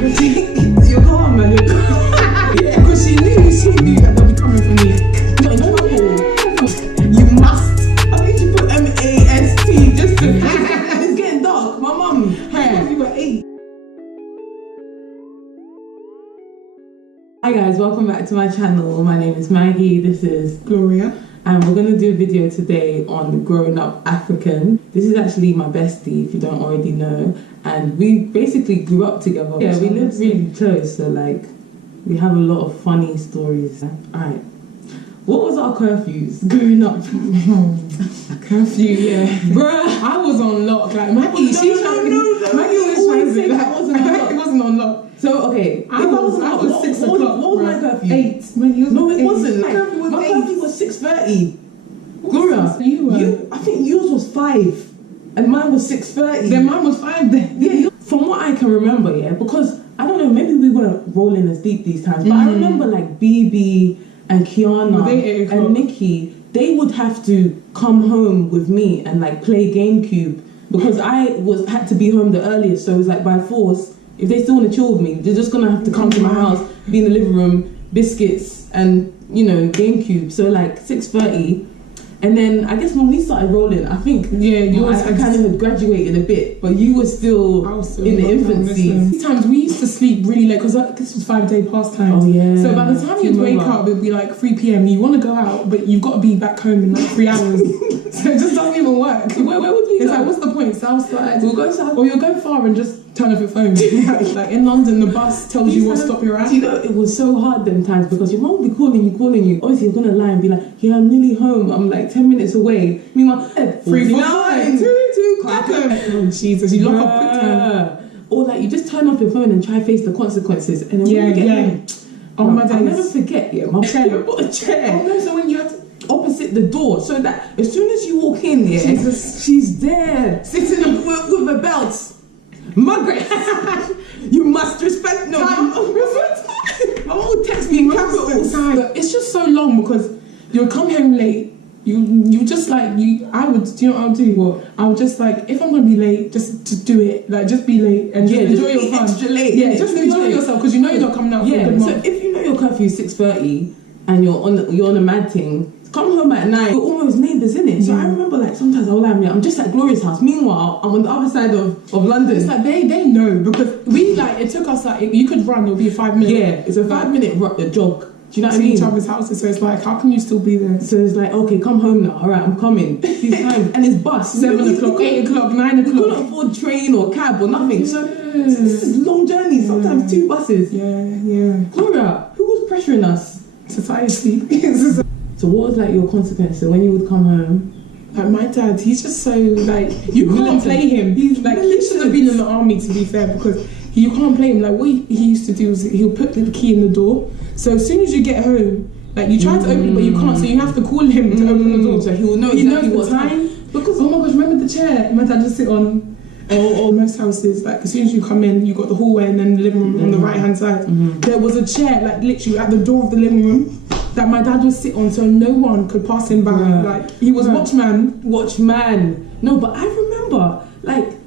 You're calm, man. Yeah, because she knew that they'll be coming for me. Not in trouble. You must. I think you put MAST just to. It's getting dark. My mum. Hey, you got 8. Hi guys, welcome back to my channel. My name is Maggie. This is Gloria. And we're going to do a video today on growing up African. This is actually my bestie, if you don't already know. And we basically grew up together. Yeah, we lived really close, so like, we have a lot of funny stories. Alright, what was our curfews growing up? Curfew, yeah. Bruh, I was on lock. Like, Maggie, Maggie always said that I wasn't on lock. It wasn't on lock. So, okay, I was 6 o'clock. What was my curfew? 8. No, it wasn't. My curfew was 8. My curfew was 6:30. Gloria, you I think yours was 5. And mine was 6:30. Then mine was 5 then. Yeah, from what I can remember, yeah, because, I don't know, maybe we weren't rolling as deep these times, but I remember like BB and Kiana and Nikki, they would have to come home with me and like play GameCube because I had to be home the earliest, so it was like by force. If they still want to chill with me, they're just gonna have to come to my house, be in the living room, biscuits and, you know, GameCube. So like 6:30, and then I guess when we started rolling, I think I kind of had graduated a bit, but you were still in the infancy. These times we used to sleep really late because this was 5-day pastime. Oh yeah. So by the time you'd wake up, it'd be like 3 p.m. You want to go out, but you've got to be back home in like 3 hours. So it just doesn't even work. Where would we go? It's like, what's the point? Southside. We'll go south. Or you'll go far and just turn off your phone. Like in London, the bus tells you what stop you're at. You know, it was so hard them times because your mom would be calling you. Obviously, you're gonna lie and be like, yeah, I'm nearly home. I'm like 10 minutes away. Meanwhile, 349, 2 Clapham. Oh Jesus, you lock up quick time. Or like you just turn off your phone and try face the consequences, and then when you get home, oh my days. I'll never forget. Yeah, my chair. Bought a chair. Oh no, so when you have to opposite the door, so that as soon as you walk in, she's there sitting with a belt. Margaret, you must respect. No, my mom would text me in capitals. It's just so long because you'll come home late. You just like I would. Do you know what I'll do? What? I would just like, if I'm gonna be late, just do it. Like just be late and just enjoy your fun. Extra late. Yeah, just enjoy yourself because you know you're not coming out. Yeah. For a good So month. if you know your curfew is 6:30 and you're on a mad thing, come home at 9. We're almost neighbours, innit? So I remember like sometimes I'll lie, I'm just at Gloria's house. Meanwhile, I'm on the other side of London. It's like they know because we like it took us like you could run. It'll be a 5 minute. Yeah, it's a 5-minute jog. Do you know what I mean? Each other's houses, so it's like, how can you still be there? So it's like, okay, come home now. All right, I'm coming. These times, and it's bus 7 o'clock, 8 o'clock, 9 o'clock. You couldn't afford train or cab or nothing. So this is long journeys. Sometimes 2 buses. Yeah. Gloria, who was pressuring us? Society. So what was like your consequences when you would come home? Like my dad, he's just so like you can't play him. He's like he should have been in the army, to be fair, because you can't play him. Like what he used to do is he'll put the key in the door. So as soon as you get home, like you try to open it but you can't, so you have to call him to open the door. So he will know exactly what time. Because oh my gosh, remember the chair my dad just sit on? Or most houses, like as soon as you come in, you got the hallway and then the living room on the right hand side. There was a chair like literally at the door of the living room that my dad would sit on, so no one could pass him by. Like he was watchman. No, but I remember like,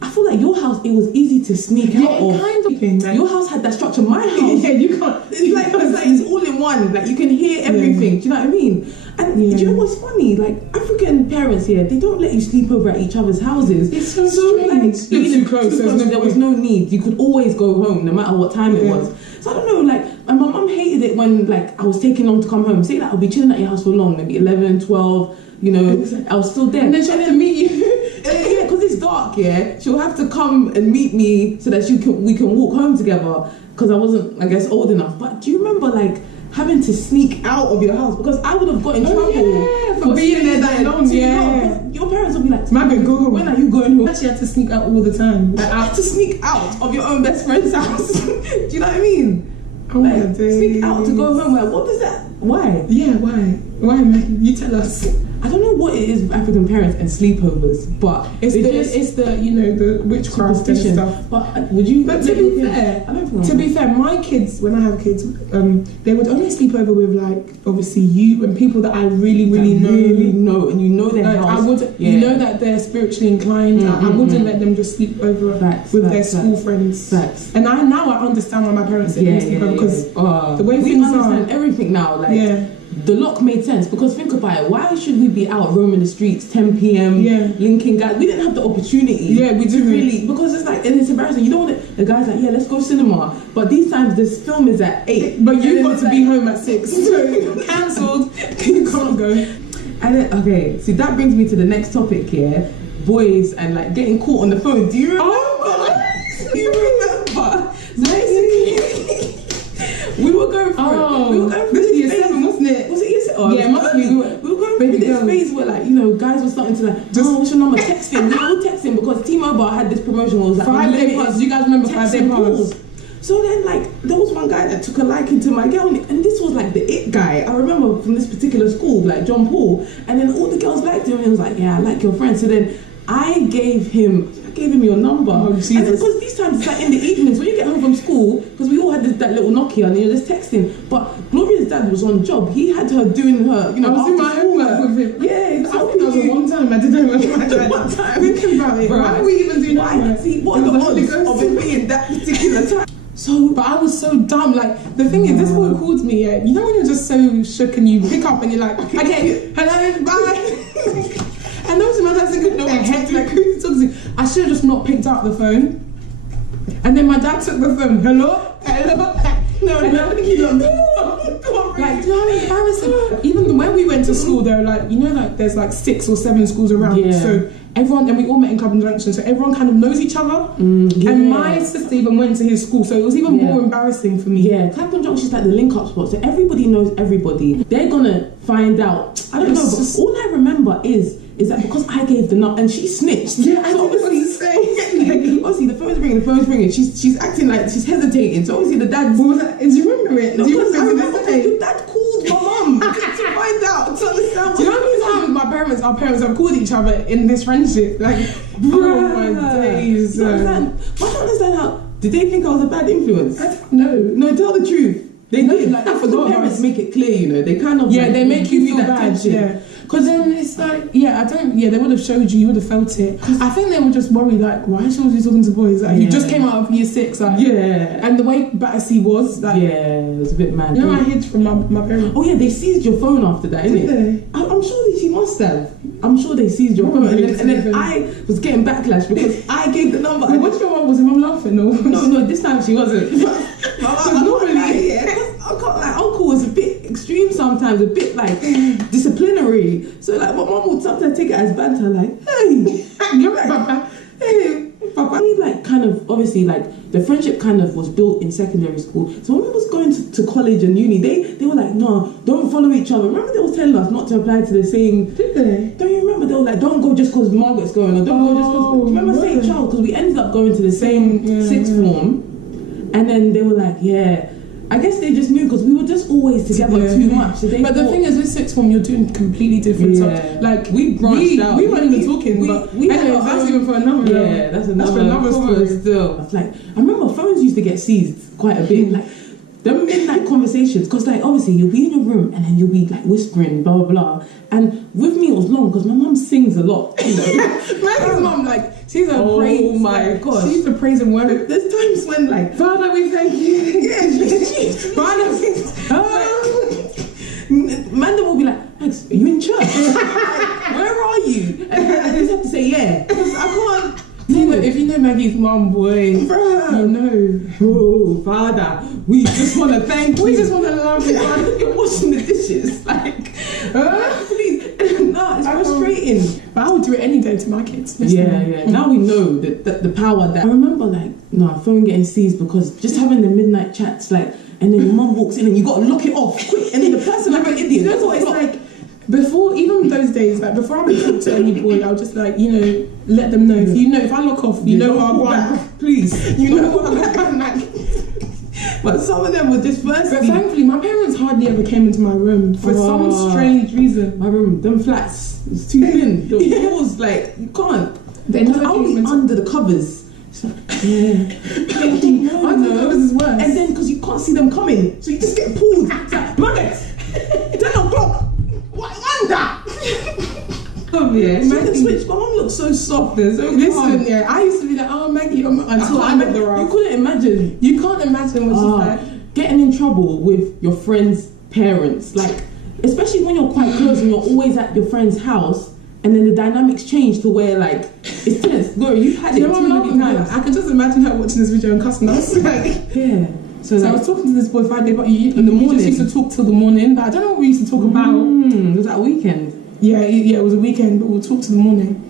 I feel like your house, it was easy to sneak out of. Kind of thing. Like, your house had that structure. My house, you can't. It's all in one. Like you can hear everything. Do you know what I mean? And do you know what's funny? Like African parents here, they don't let you sleep over at each other's houses. It's so strange. Like, too close. There was no need. You could always go home, no matter what time it was. So I don't know. Like, and my mum hated it when like I was taking long to come home. Say that I'll be chilling at your house for long, maybe 11, 12. You know, I was still there. And then she'll have to meet you. Yeah, because it's dark, yeah. She'll have to come and meet me so that we can walk home together. Because I wasn't, I guess, old enough. But do you remember, like, having to sneak out of your house? Because I would have got in trouble for being there that long. Your parents would be like, Margaret, go home. When are you going home? I actually had to sneak out all the time. Like, I had to sneak out of your own best friend's house. Do you know what I mean? Oh like, sneak out to go home. Like, what does that? Why? Yeah, why? Why, man? You tell us. I don't know what it is with African parents and sleepovers, but it's the you know, the witchcraft and stuff. But would you? But to be fair, my kids, when I have kids, they would only sleep over with like obviously you and people that I really know, and you know their house. I would, you know that they're spiritually inclined. I wouldn't let them just sleep over with their school friends. And I understand why my parents let them sleep over, because the way things understand everything now. Like the lock made sense, because think about it. Why should we be out roaming the streets 10 p.m. linking guys? We didn't have the opportunity. Yeah, we do really, because it's like, and it's embarrassing. You know what? The guy's like, let's go cinema, but these times this film is at 8. But you got to be home at 6, so cancelled. You can't go. And then, okay, see, that brings me to the next topic here: boys and like getting caught on the phone. Do you remember? Do you remember? So basically, we were going through. We were going through this phase, wasn't it? Was it year 7? Oh, yeah, it must be. We were going through this phase where, like, you know, guys were starting to like, what's your number? Texting. We were all texting because T-Mobile had this promotion where it was like 5-day pass. You guys remember 5-day pass? So then, like, there was one guy that took a liking to my girl, and this was like the it guy. I remember from this particular school, like John Paul, and then all the girls liked him, and he was like, I like your friend. So then I gave him your number. Oh, and because these times it's like in the evenings when you get home from school, because we all had that little Nokia and you're just texting. But Gloria's dad was on job. He had her doing her, you know, I was in my homework with him. Yeah, I think that was the one time I did homework with my dad. One time. Thinking about it, why are we even doing that? See, what are the odds of it being that particular time? So, but I was so dumb. Like, the thing is, this boy called me. Yeah, you know when you're just so shook and you pick up and you're like, okay, hello, bye. And also my dad said, what the heck? Like, who talks to? I should have just not picked up the phone. And then my dad took the phone. Hello. No, and I think he looked. Like, do you know how embarrassing? Even when we went to school, though, like, you know, like there's like 6 or 7 schools around. Yeah. So everyone, and we all met in Club Junction, so everyone kind of knows each other. And my sister even went to his school, so it was even more embarrassing for me. Yeah, Clapham Junction is like the link-up spot, so everybody knows everybody. They're gonna find out. I don't know, but all I remember is that because I gave the number and she snitched. Yeah, so obviously the phone's ringing. She's acting like she's hesitating. So obviously the dad. What was that? Do you remember it? No, I remember your dad called my mum to find out, to understand. Do you know how many times our parents have called each other in this friendship? Like, oh my days. I don't understand how. Did they think I was a bad influence? I don't know. No, tell the truth. They did. Like, I forgot. Parents make it clear, you know. They kind of they make you feel bad. Yeah. Because then it's like, they would have showed you would have felt it. I think they were just worried, like, why is she talking to boys? Like, you just came out of year 6, like, and the way Battersea was, like, it was a bit mad. You know, I hid from my parents. Oh yeah, they seized your phone after that, innit? I'm sure she must have. I'm sure they seized your phone, and then I was getting backlash because I gave the number. Wait, what's your mum? Was your mum laughing? No, this time she wasn't. Uncle was a bit extreme sometimes, a bit like disciplinary. So like my mum would sometimes take it as banter, like, hey, Papa, hey, Papa. We like kind of obviously like the friendship kind of was built in secondary school. So when we was going to college and uni, they were like, no, don't follow each other. Remember they was telling us not to apply to the same. Did they? Don't you remember? They were like, don't go just because Margaret's going, or don't go just because. Remember St. Charles? Because we ended up going to the same sixth form, and then they were like, I guess they just knew because we were just always together too much. So but the thing is, with sixth form, you're doing completely different stuff. Like we branched out. We weren't even talking. That's even for another. Yeah, that's another story. Still, like I remember phones used to get seized quite a bit. Like the midnight conversations, because like obviously you'll be in your room and then you'll be like whispering blah blah blah. And with me it was long because my mum sings a lot. You know, my mum like. She's a praise. Oh my gosh. She's a praise and worship. There's times when like, Father, we thank you. Father, Manda will be like, Max, are you in church? Where are you? And I just have to say because I can't. If you know Maggie's mum, boy, you know. Oh, Father, we just want to thank you. We just want to love you. You're washing the dishes. Like, please. No, it's frustrating. But I would do it any day to my kids. Yeah. Now we know the power that. I remember our phone getting seized because just having the midnight chats, like, and then your mum walks in and you got to lock it off quick. And then the person like an idiot. That's what it's like. Before, even those days, like before I would talk to any boy, I would just like, let them know. If I lock off, you know what I want. Please. You know what I want. But some of them were just first. But thankfully, my parents hardly ever came into my room for some strange reason. My room, them flats. It's too thin. The walls, like, you can't. I'll be under the covers. It's like, I don't know. This is worse. And then, because you can't see them coming, so you just get pulled. It's like, Margaret, 10 o'clock. What under? Yeah, she can switch. My mum looks so soft. Listen, yeah, I used to be like, oh Maggie, until I met the Ralph. You couldn't imagine. You can't imagine what she's like. Getting in trouble with your friends' parents, like, especially when you're quite close and you're always at your friend's house, and then the dynamics change to where, like, it's tense. Girl, you've had it too many times. I can just imagine her watching this video and cussing us. Yeah. So I was talking to this boy 5 days, but in the morning. We just used to talk till the morning. But I don't know what we used to talk about. Was that a weekend? Yeah, it was a weekend, but we'll talk to the morning.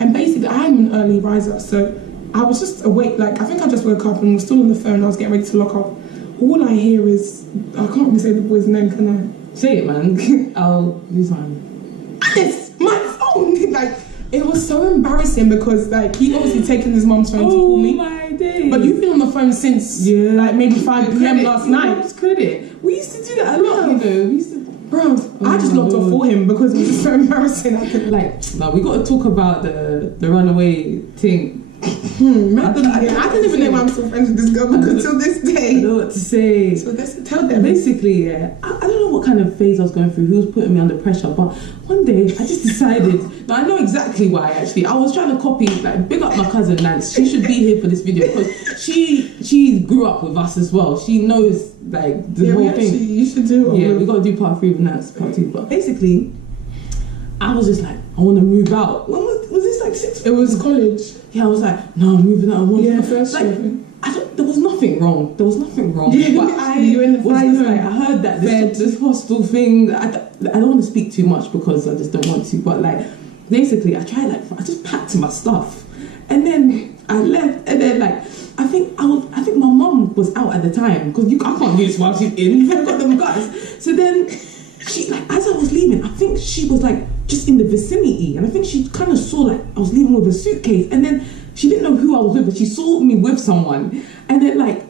And basically, I'm an early riser, so I was just awake. Like, I think I just woke up and was still on the phone. I was getting ready to lock up. All I hear is, I can't really say the boy's name, can I? Say it, man. I'll do something. Alice, my phone! Like, it was so embarrassing because, like, he obviously taken his mum's phone to call me. Oh my days. But you've been on the phone since, like, maybe 5 p.m. last night. Mum's credit. We used to do that a lot, you know. We used to... Bro, I just locked off for him because it was just so embarrassing. I could, no, we got to talk about the runaway thing. I don't even know why I'm still friends with this girl because till this day. I don't know what to say. So tell them. Basically, yeah, I don't know what kind of phase I was going through. Who was putting me under pressure? But one day, I just decided. Now I know exactly why. Actually, I was trying to copy, like, big up my cousin Nance. She should be here for this video because she grew up with us as well. She knows, like, the whole thing. You should do. Yeah, we got to do part 3 with Nance, part 2. But basically, I was just like, I want to move out. When was this, like 6? It was college. Yeah, I was like, no, I'm moving out. First like, there was nothing wrong. Yeah, but you're in the was just like, I heard that this hostel thing. I don't want to speak too much because I just don't want to. But, like, basically, I just packed my stuff, and then I left, and then, like, I think my mum was out at the time because I can't do this while she's in. I've got them guys. So then she, like, as I was leaving, I think she was, like, just in the vicinity, and I think she kind of saw, like, I was leaving with a suitcase, and then she didn't know who I was with, but she saw me with someone, and then, like,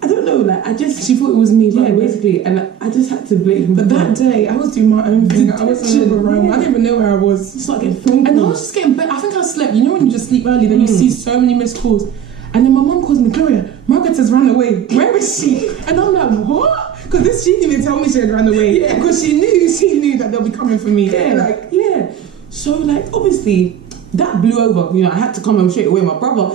I don't know, like, she thought it was me, yeah, basically, and I just had to blame her. But that day, I was doing my own thing. I was in the room. I didn't even know where I was. It's like getting filmed. And I was just getting, I think I slept. You know when you just sleep early, then you see so many missed calls. And then my mum calls me, Gloria, Margaret has run away. Where is she? And I'm like, what? Because she didn't even tell me she had run away. Yeah. Because she knew that they'll be coming for me. Yeah. So, like, obviously, that blew over. You know, I had to come home straight away. My brother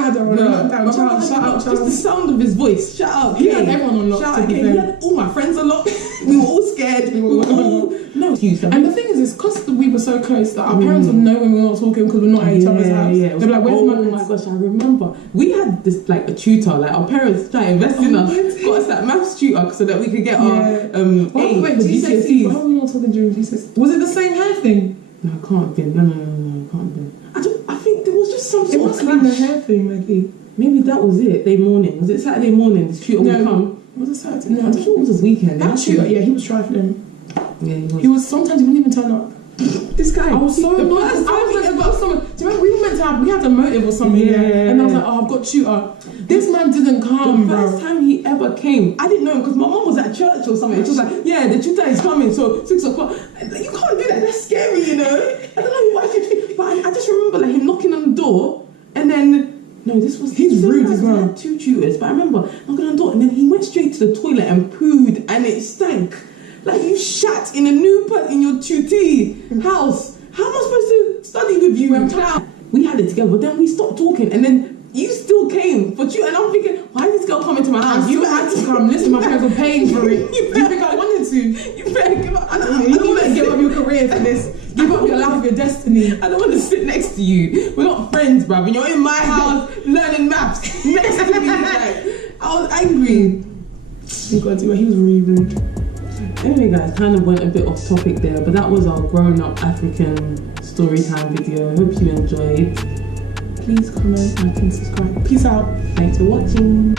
had her on lockdown. Shout out. Just the sound of his voice. Shout out. He had everyone on lockdown. He had all my friends on lock. We were all scared. We were all no excuse. And the thing is, because we were so close that our parents would know when we were not talking because we're not at each other's house. Yeah. They'd be like, where's oh my gosh, I remember. We had this, like, a tutor. Like, our parents tried to invest in us. Got us that maths tutor so that we could get our wait, GCSEs. How are we not talking during GCSEs? Was it the same hair thing? No, it can't have been. No, it can't have been. I think there was just some sort of clash. It must have been the hair thing, Maggie. Maybe that was it. Was it Saturday morning? This tutor would come. Was it Saturday? No, I thought it was a weekend. That tutor, yeah, he was trifling. Yeah, he was. Sometimes he wouldn't even turn up. This guy. I was so annoyed. I was like, do you remember we were meant to have? We had a motive or something. Yeah. And I was like, oh, I've got tutor. This man didn't come. The first time he ever came, I didn't know him because my mum was at church or something. She was like, yeah, the tutor is coming. So 6 o'clock. Like, you can't do that. That's scary, you know. I don't know why she did, but I just remember, like, him knocking on the door, and then. No, this was... He's rude as well. He had 2 tutors, but I remember knocking on the door, and then he went straight to the toilet and pooed, and it stank. Like, you shat in a new put in your tutee house. How am I supposed to study with you? We had it together, but then we stopped talking, and then you still came for tutor, and I'm thinking, why is this girl coming to my house? You had to come. Listen, my parents were paying for it. You think I wanted to? You better give up. I don't want to give up your career for this. Give up your life, your destiny. I don't want to sit next to you. We're not friends, bruv. And you're in my house learning maths next to me. Like, I was angry. You got to do it. He was really rude. Anyway, guys, kind of went a bit off topic there, but that was our grown-up African story time video. I hope you enjoyed. Please comment, like, and subscribe. Peace out. Thanks for watching.